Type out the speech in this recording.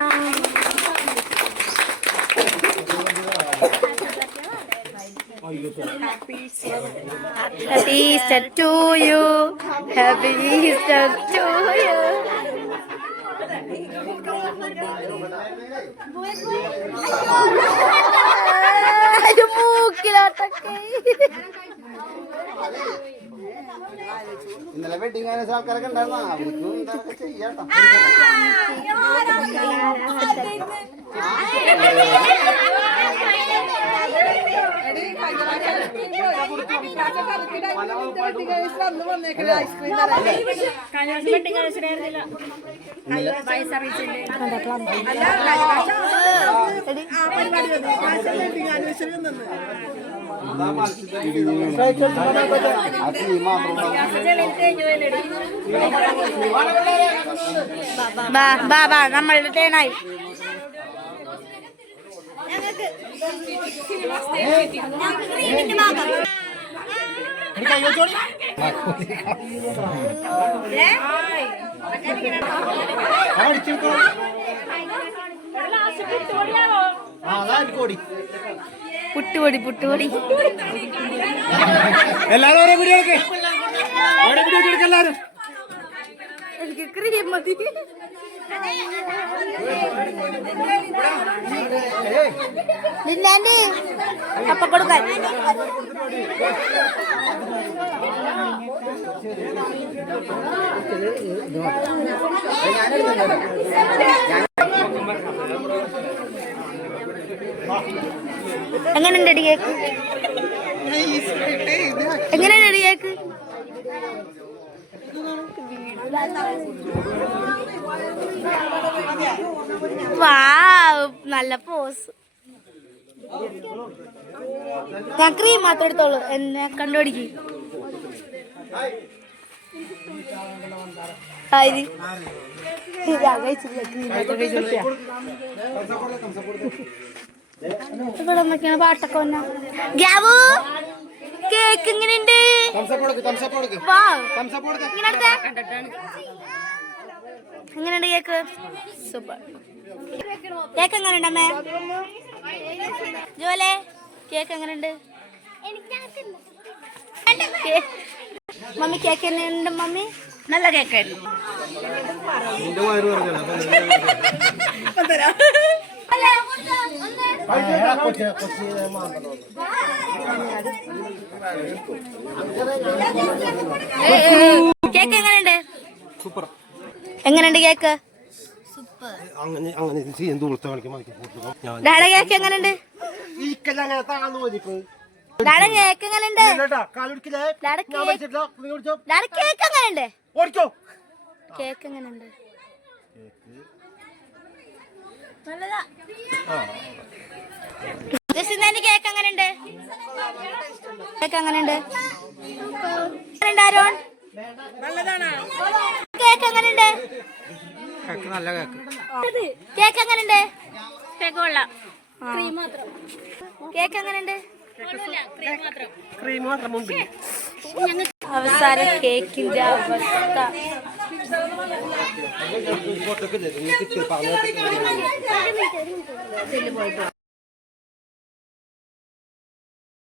Happy Easter to you. Happy Easter to you. Aduh, മൂക്കിലാട്ടൊക്കെ. ഇന്നലെ wedding ആൾക്കാരൊക്കെ ഉണ്ടായിരുന്നോ? അവർക്കും ഇതൊക്കെ ചെയ്യാട്ടോ. ബാബാ നമ്മളുടെ ടേണായി. പുട്ടുപൊടി പുട്ടുപൊടി എല്ലാരും എല്ലാരും എനിക്ക് ക്രീം മതി. അപ്പൊ കൊടുക്കാൻ എങ്ങനെയുണ്ട് കേക്ക്? എങ്ങനെയുണ്ട് കേക്ക്? വാവ്, നല്ല പോസ്. ഞാൻ ക്രീം മാത്രം എടുത്തോളൂ, എന്നെ കണ്ടുപിടിക്ക്. ഇവിടെ നോക്കിയാണ് പാട്ടൊക്കെ വന്ന ഗ്യാവു. കേക്ക് എങ്ങനെയുണ്ട്? എങ്ങനെയുണ്ട് കേക്ക്? സൂപ്പർ. കേക്ക് എങ്ങനെയുണ്ട് അമ്മേ? ജോലെ കേക്ക് എങ്ങനെയുണ്ട്? മമ്മി കേക്ക് എങ്ങനെയുണ്ട് മമ്മി? നല്ല കേക്കായിരുന്നു. കേക്ക് എങ്ങനെയുണ്ട്? സൂപ്പർ. എങ്ങനെയുണ്ട് കേക്ക്? ഡാഡ കേക്ക് എങ്ങനെയുണ്ട്? ഡാഡ കേക്ക് എങ്ങനെയുണ്ട്? ഡാഡ കേക്ക് എങ്ങനെയുണ്ട്? കേക്ക് എങ്ങനെയുണ്ട്? നല്ലതാ. കേക്ക് എങ്ങനെയുണ്ട്? കേക്ക് എങ്ങനെയുണ്ട്? ആരോൺ കേക്ക് എങ്ങനെയുണ്ട്? നല്ല കേക്ക്. കേക്ക് എങ്ങനെയുണ്ട്? കേക്ക് കൊള്ളാം. ക്രീം മാത്രം. കേക്ക് എങ്ങനെയുണ്ട്? ക്രീം മാത്രം മുമ്പിൽ. അവസാന കേക്കിന്റെ അവസ്ഥ